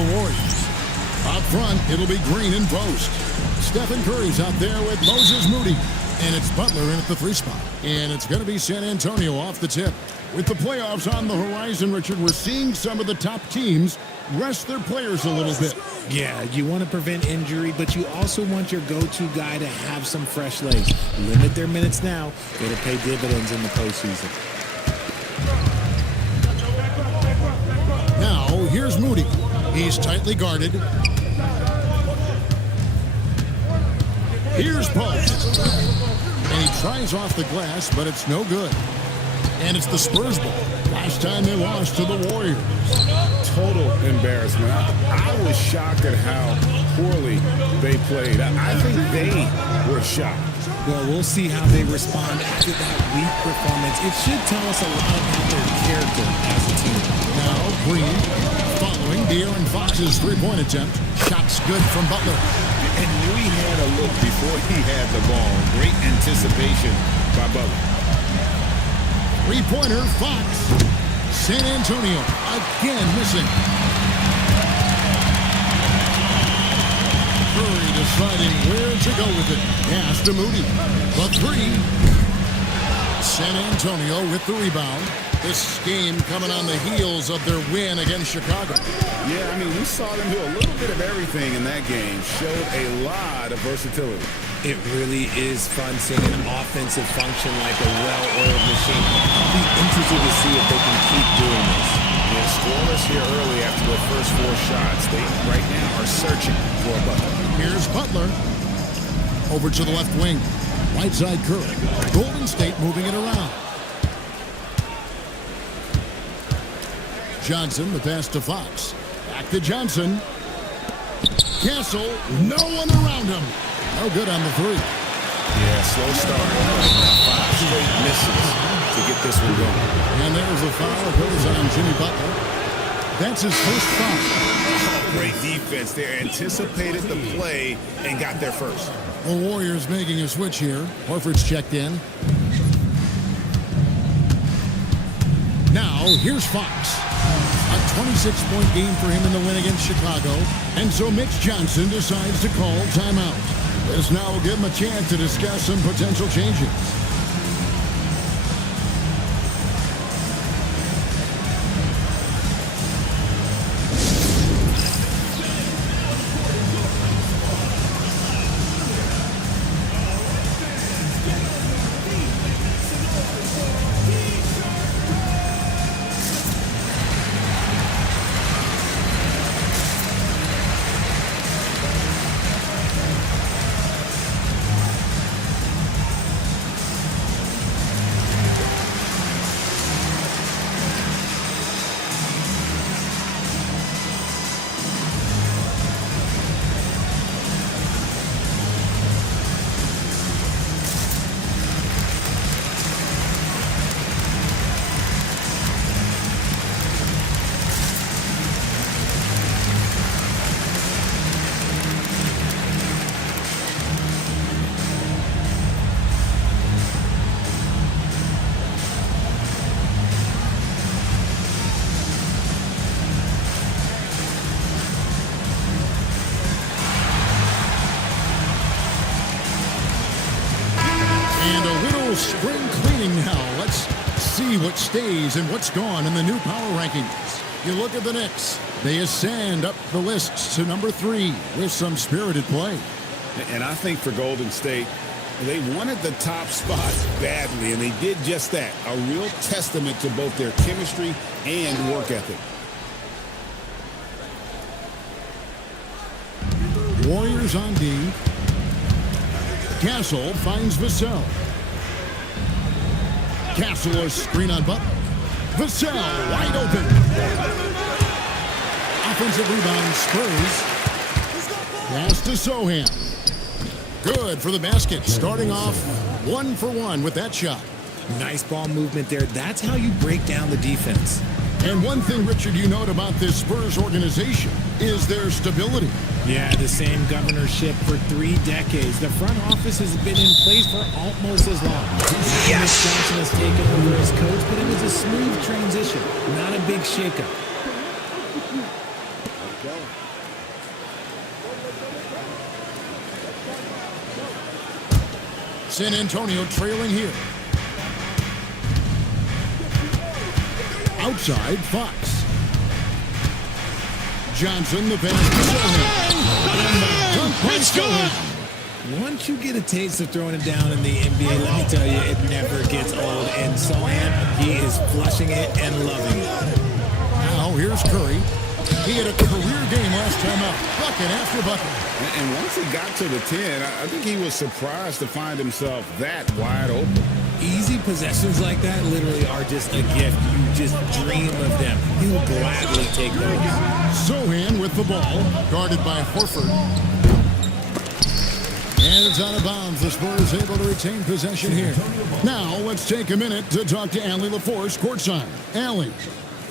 the Warriors. Up front, it'll be Green in post. Stephen Curry's out there with Moses Moody. And it's Butler in at the 3 spot. And it's going to be San Antonio off the tip. With the playoffs on the horizon, Richard, we're seeing some of the top teams rest their players a little bit. Yeah, you want to prevent injury, but you also want your go-to guy to have some fresh legs. Limit their minutes now. It'll pay dividends in the postseason. Now, here's Moody. He's tightly guarded. Here's Post. And he tries off the glass, but it's no good. And it's the Spurs ball. Last time they lost to the Warriors. Total embarrassment. I was shocked at how poorly they played. I think they were shocked. Well, we'll see how they respond after that weak performance. It should tell us a lot about their character as a team. Now, Green following De'Aaron Fox's three-point attempt. Shots good from Butler. And knew he had a look before he had the ball. Great anticipation by Butler. Three-pointer, Fox. San Antonio again missing. Curry deciding where to go with it. Pass to Moody. The 3. San Antonio with the rebound. This game coming on the heels of their win against Chicago. Yeah, I mean, we saw them do a little bit of everything in that game. Showed a lot of versatility. It really is fun seeing an offensive function like a well-oiled machine. I'll be interested to see if they can keep doing this. Yeah, scoreless here early after the first 4 shots. They right now are searching for a bucket. Here's Butler. Over to the left wing. Right side Curry. Golden State moving it around. Johnson, the pass to Fox. Back to Johnson. Castle, no one around him. No good on the 3. Yeah, slow start. 5 straight misses to get this one going. And there's a foul. It goes on Jimmy Butler. That's his first foul. Great defense there. Anticipated the play and got there first. The Warriors making a switch here. Horford's checked in. Now, here's Fox. A 26-point game for him in the win against Chicago. And so Mitch Johnson decides to call timeout. This now will give him a chance to discuss some potential changes. Spring cleaning now. Let's see what stays and what's gone in the new power rankings. You look at the Knicks. They ascend up the lists to number 3 with some spirited play. And I think for Golden State, they wanted the top spot badly, and they did just that. A real testament to both their chemistry and work ethic. Warriors on D. Castle finds Vassell. Castle, a screen on Butler. Vassell wide open. Offensive rebound, Spurs. Pass to Sohan. Good for the basket. Starting off 1 for 1 with that shot. Nice ball movement there. That's how you break down the defense. And one thing, Richard, you note about this Spurs organization is their stability. Yeah, the same governorship for 3 decades. The front office has been in place for almost as long. Yes! Johnson has taken over as coach, but it was a smooth transition, not a big shakeup. San Antonio trailing here. Outside, Fox. Johnson, the pass to Sohan. Dunk by Sohan. Once you get a taste of throwing it down in the NBA, let me tell you, it never gets old. And Sohan, he is flushing it and loving it. Now here's Curry. He had a career game last time out. Bucket after bucket. And once he got to the 10, I think he was surprised to find himself that wide open. Easy possessions like that literally are just a gift. You just dream of them. He will gladly take those. Sohan with the ball, guarded by Horford. And it's out of bounds. The Spurs able to retain possession here. Now let's take a minute to talk to Allie LaForce courtside. Allie.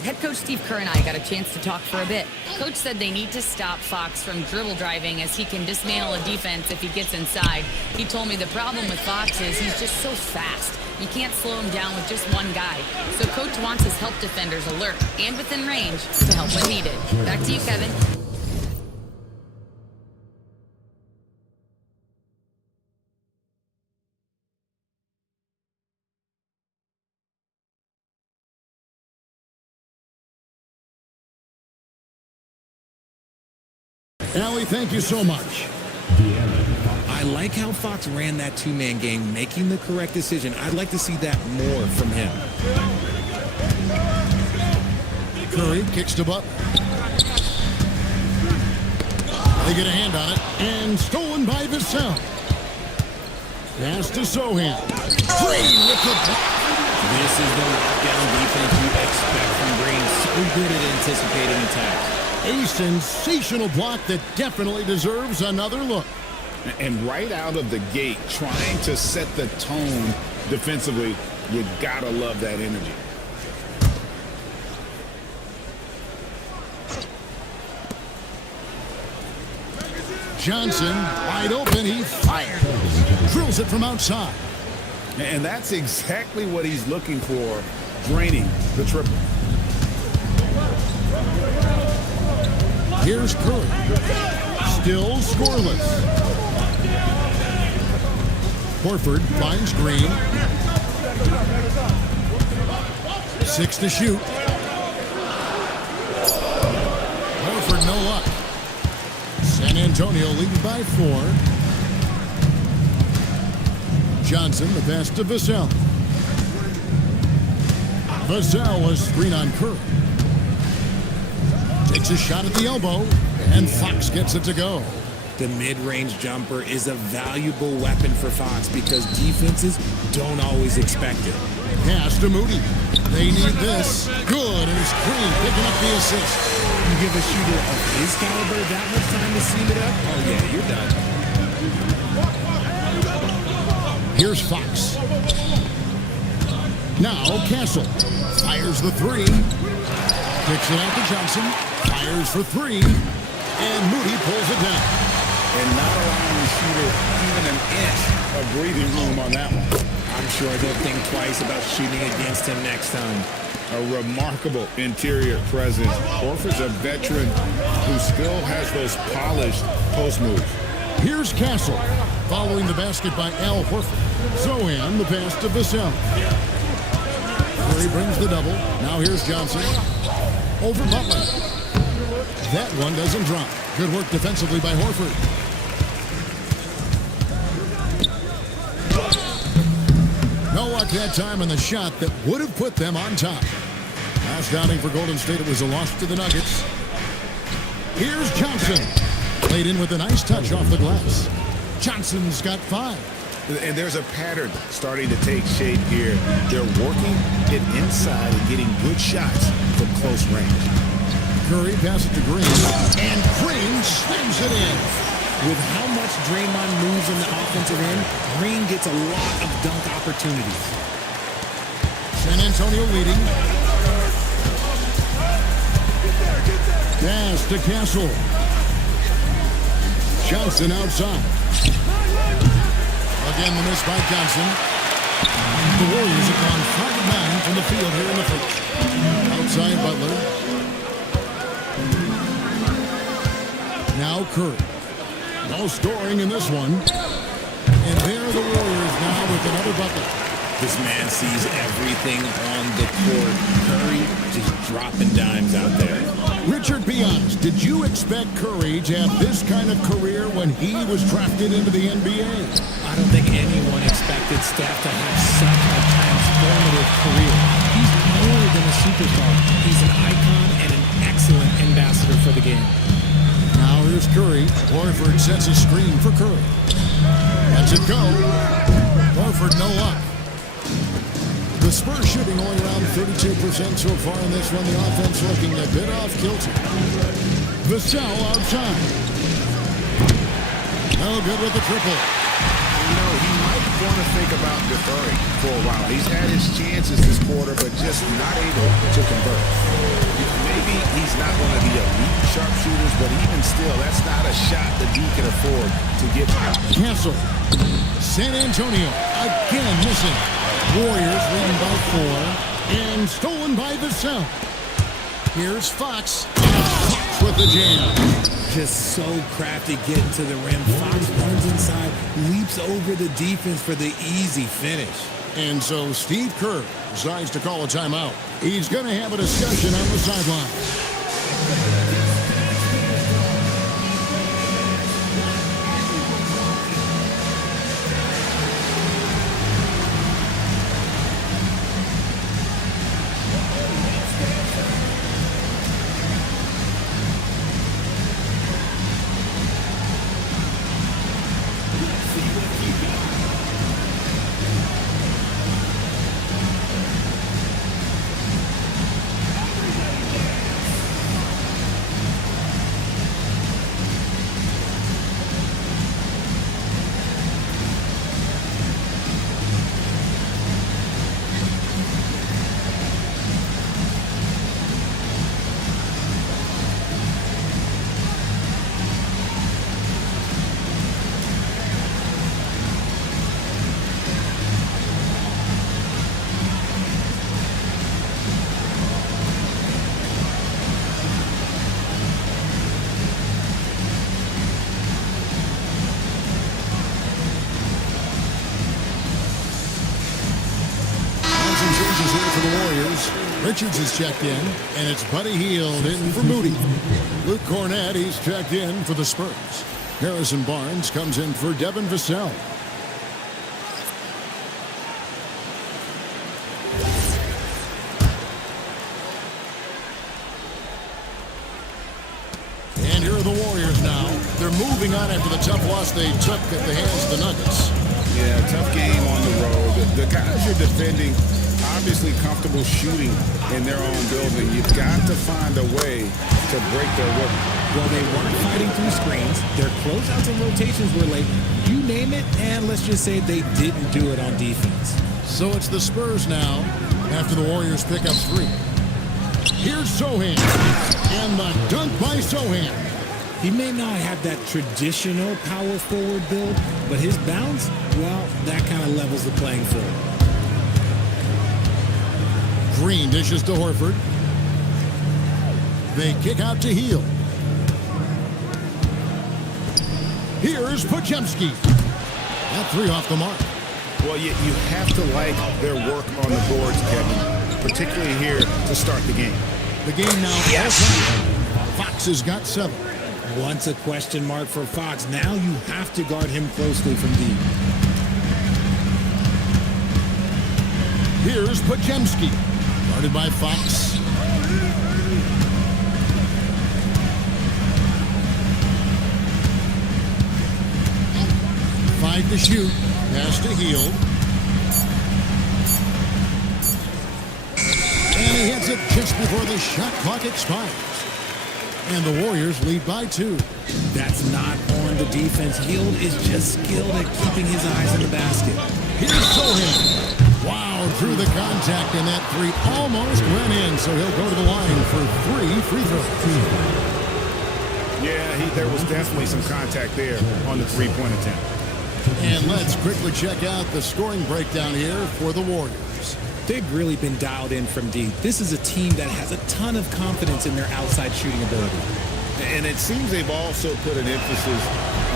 Head coach Steve Kerr and I got a chance to talk for a bit. Coach said they need to stop Fox from dribble driving as he can dismantle a defense if he gets inside. He told me the problem with Fox is he's just so fast. You can't slow him down with just one guy. So coach wants his help defenders alert and within range to help when needed. Back to you, Kevin. Allie, thank you so much. I like how Fox ran that two-man game, making the correct decision. I'd like to see that more from him. Curry kicks to Butler. They get a hand on it, and stolen by Vassell. Pass to Sohan. Green with the block. This is the lockdown defense you expect from Green. So good at anticipating attacks. A sensational block that definitely deserves another look. And right out of the gate, trying to set the tone defensively, you gotta love that energy. Johnson, wide open, he fires. Drills it from outside. And that's exactly what he's looking for, draining the triple. Here's Curry. Still scoreless. Horford finds Green. 6 to shoot. Horford no luck. San Antonio leading by 4. Johnson, the pass to Vassell. Vassell is screen on Curry. Takes a shot at the elbow, and Fox gets it to go. The mid-range jumper is a valuable weapon for Fox because defenses don't always expect it. Pass to Moody. They need this. Good, and it's Green picking up the assist. You give a shooter of his caliber that much time to seam it up, oh yeah, you're done. Here's Fox. Now Castle fires the 3. Kicks it out to Johnson. Fires for 3. And Moody pulls it down. And not allowing the shooter even an inch of breathing room on that one. I'm sure they'll think twice about shooting against him next time. A remarkable interior presence. Horford's a veteran who still has those polished post moves. Here's Castle, following the basket by Al Horford. Sohan, the pass to Vassell. Curry brings the double. Now here's Johnson. Over Butler. That one doesn't drop. Good work defensively by Horford. No luck that time on the shot that would have put them on top. Last downing for Golden State, it was a loss to the Nuggets. Here's Johnson. Played in with a nice touch off the glass. Johnson's got 5. And there's a pattern starting to take shape here. They're working it inside and getting good shots from close range. Curry passes to Green, and Green slams it in. With how much Draymond moves in the offensive end, Green gets a lot of dunk opportunities. San Antonio leading. Pass to Castle. Johnson outside. Again, the miss by Johnson. The Warriors have gone 5-9 from the field here in the first. Outside Butler. Now Curry. No scoring in this one. And There the Warriors now with another bucket. This man sees everything on the court. Curry just dropping dimes out there. Richard, be honest, did you expect Curry to have this kind of career when he was drafted into the NBA? I don't think anyone expected Steph to have such a transformative career. He's more than a superstar. He's an icon and an excellent ambassador for the game. Now here's Curry. Horford sets a screen for Curry. Lets it go. Horford no luck. The Spurs shooting only around 32% so far in this one. The offense looking a bit off kilter. Vassell outside. No good with the triple. You know, he might want to think about deferring for a while. He's had his chances this quarter, but just not able to convert. Maybe he's not one of the elite sharpshooters, but even still, that's not a shot that he can afford to get out. Cancel. San Antonio again missing. Warriors leading by 4 and stolen by Vassell. Here's Fox. Fox with the jam. Just so crafty getting to the rim. Fox runs inside, leaps over the defense for the easy finish. And so Steve Kerr decides to call a timeout. He's going to have a discussion on the sideline. For the Warriors, Richards is checked in, and it's Buddy Hield in for Moody. Luke Cornett, he's checked in for the Spurs. Harrison Barnes comes in for Devin Vassell. And here are the Warriors now. They're moving on after the tough loss they took at the hands of the Nuggets. Yeah, tough game on the road. The guys you're defending obviously comfortable shooting in their own building. You've got to find a way to break their rhythm. Well, they weren't fighting through screens. Their closeouts and rotations were late. You name it, and let's just say they didn't do it on defense. So it's the Spurs now after the Warriors pick up 3. Here's Sohan. And the dunk by Sohan. He may not have that traditional power forward build, but his bounce, well, that kind of levels the playing field. Green dishes to Horford. They kick out to Hield. Here's Podziemski. That 3 off the mark. Well, you have to like their work on the boards, Kevin, particularly here to start the game. The game now. Yes. Fox has got 7. Once a question mark for Fox. Now you have to guard him closely from deep. Here's Podziemski. Guarded by Fox. To shoot. Pass to Hield. And he hits it just before the shot clock expires. And the Warriors lead by 2. That's not on the defense. Hield is just skilled at keeping his eyes on the basket. Here's Sohan. Wow, through the contact, and that 3 almost went in, so he'll go to the line for 3 free throws. Yeah, there was definitely some contact there on the 3-point attempt. And let's quickly check out the scoring breakdown here for the Warriors. They've really been dialed in from deep. This is a team that has a ton of confidence in their outside shooting ability. And it seems they've also put an emphasis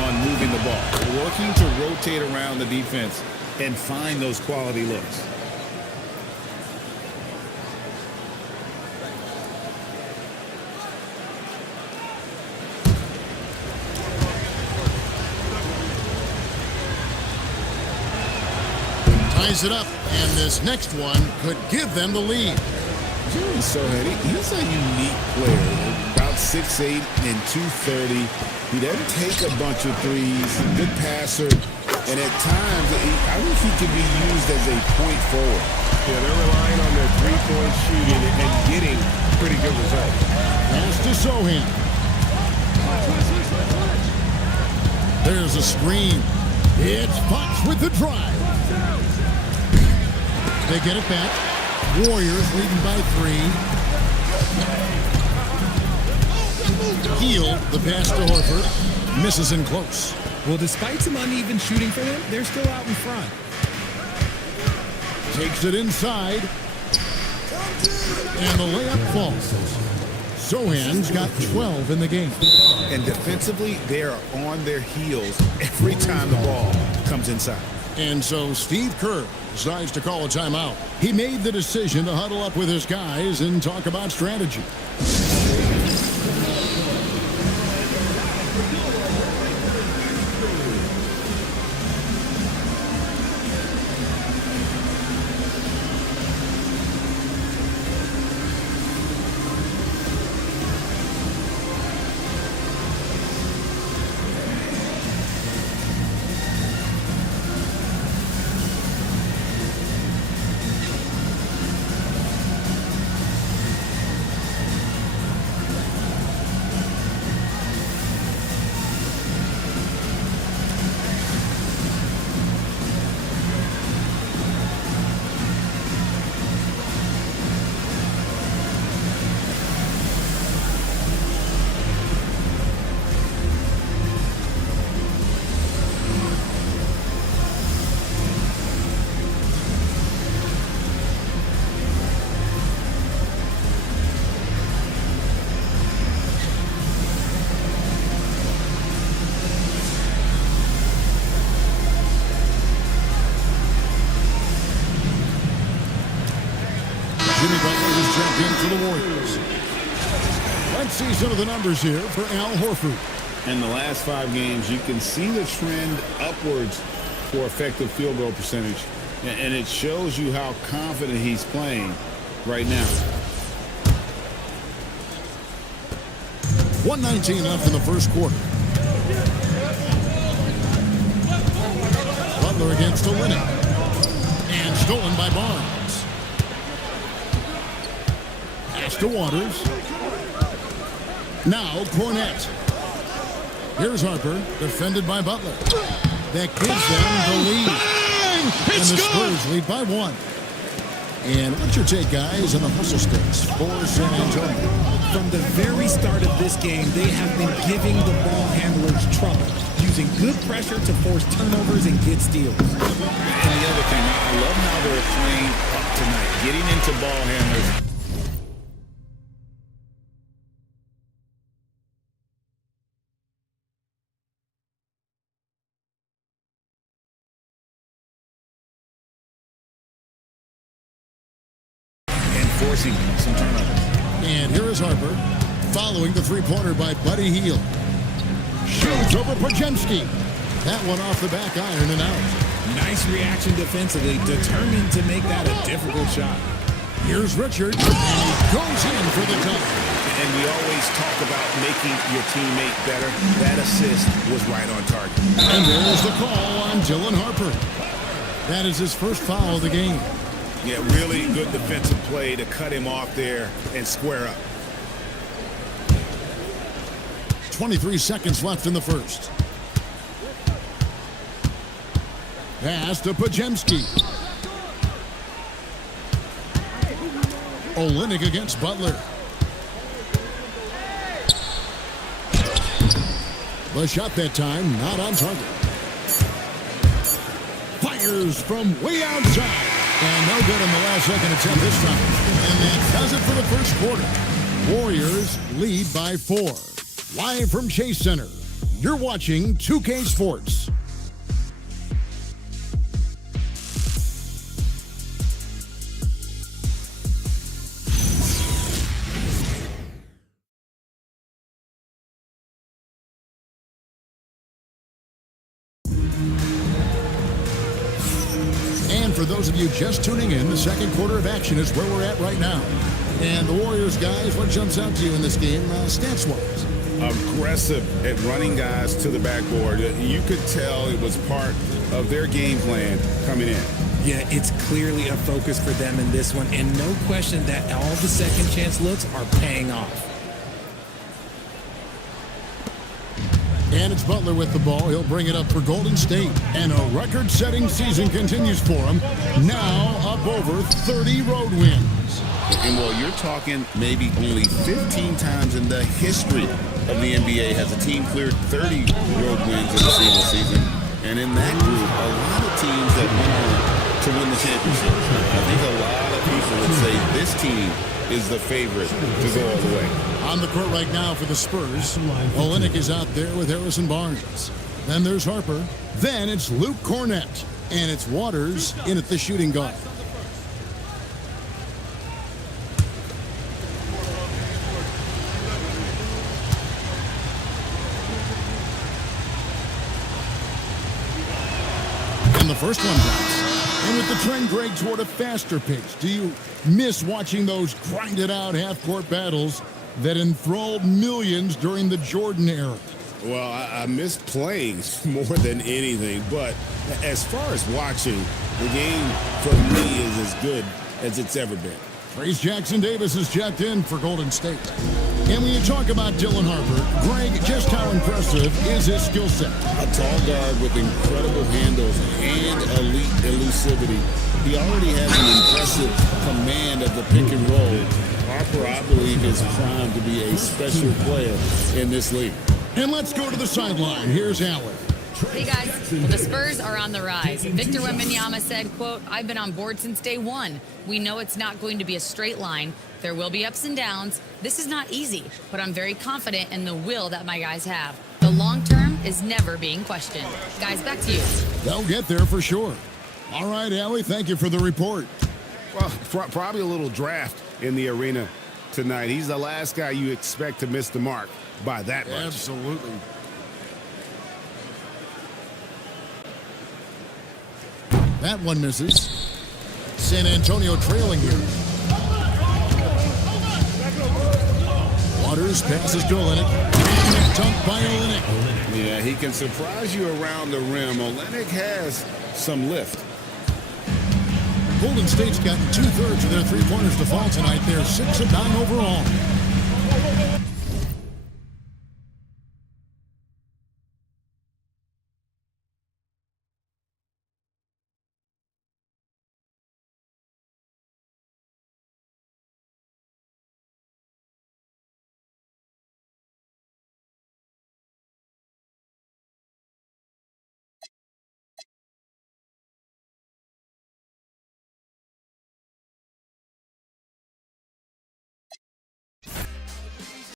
on moving the ball, working to rotate around the defense and find those quality looks. Ties it up, and this next one could give them the lead. Seth, he's a unique player. About 6'8" and 230. He doesn't take a bunch of threes. Good passer. And at times, I think he could be used as a point forward. Yeah, they're relying on their three-point shooting and getting pretty good results. Pass to Sohan. There's a screen. It's Fox with the drive. They get it back. Warriors leading by 3. Heel, the pass to Horford. Misses in close. Well, despite some uneven shooting for them, they're still out in front. Takes it inside. And the layup falls. Sohan's got 12 in the game. And defensively, they are on their heels every time the ball comes inside. And so Steve Kerr decides to call a timeout. He made the decision to huddle up with his guys and talk about strategy. Jimmy Butler has jumped in for the Warriors. Let's see some of the numbers here for Al Horford. In the last 5 games, you can see the trend upwards for effective field goal percentage. And it shows you how confident he's playing right now. 1:19 left in the first quarter. Butler against Olynyk. And stolen by Barnes. Pass to Waters. Now Cornette. Here's Harper, defended by Butler. That gives them the lead. And the Spurs lead by 1. And what's your take, guys, on the hustle sticks for San Antonio? From the very start of this game, they have been giving the ball handlers trouble, using good pressure to force turnovers and get steals. And the other thing, I love how they're playing up tonight, getting into ball handlers. Forcing some turnovers. And here is Harper, following the three-pointer by Buddy Hield. Shoots over Podziemski. That one off the back iron and out. Nice reaction defensively, determined to make that a difficult shot. Here's Richard, and he goes in for the dunk. And we always talk about making your teammate better. That assist was right on target. And there's the call on Dylan Harper. That is his first foul of the game. Yeah, really good defensive play to cut him off there and square up. 23 seconds left in the first. Pass to Podziemski. Olynyk against Butler. The shot that time, not on target. Fires from way outside. And no good in the last second attempt this time. And that does it for the first quarter. Warriors lead by 4. Live from Chase Center, you're watching 2K Sports. And for those of you just tuning in, the second quarter of action is where we're at right now. And the Warriors, guys, what jumps out to you in this game, stats-wise? Aggressive at running guys to the backboard. You could tell it was part of their game plan coming in. Yeah, it's clearly a focus for them in this one, and no question that all the second chance looks are paying off. And it's Butler with the ball. He'll bring it up for Golden State. And a record-setting season continues for him. Now up over 30 road wins. And well, you're talking maybe only 15 times in the history of the NBA has a team cleared 30 road wins in a single season. And in that group, a lot of teams that went on to win the championship. I think a lot of people would say this team is the favorite to go all the way. On the court right now for the Spurs, Olynyk is out there with Harrison Barnes. Then there's Harper. Then it's Luke Cornett. And it's Waters in at the shooting guard. And the first one drops. And with the trend, Greg, toward a faster pace, do you miss watching those grinded-out half-court battles that enthralled millions during the Jordan era? Well, I miss playing more than anything, but as far as watching, the game for me is as good as it's ever been. Trace Jackson-Davis is checked in for Golden State. And when you talk about Dylan Harper, Greg, just how impressive is his skill set? A tall guard with incredible handles and elite elusivity. He already has an impressive command of the pick and roll. Harper, I believe, is primed to be a special player in this league. And let's go to the sideline. Here's Allen. Hey guys, the Spurs are on the rise. Victor Wembanyama said, quote, "I've been on board since day one. We know it's not going to be a straight line. There will be ups and downs. This is not easy, but I'm very confident in the will that my guys have. The long term is never being questioned." Guys, back to you. They'll get there for sure. All right, Allie, thank you for the report. Well, probably a little draft in the arena tonight. He's the last guy you expect to miss the mark by that much. Absolutely. That one misses. San Antonio trailing here. Waters passes to Olynyk. And dunked by Olynyk. Yeah, he can surprise you around the rim. Olynyk has some lift. Golden State's gotten 2/3 of their three-pointers to fall tonight. They're 6 of 9 overall.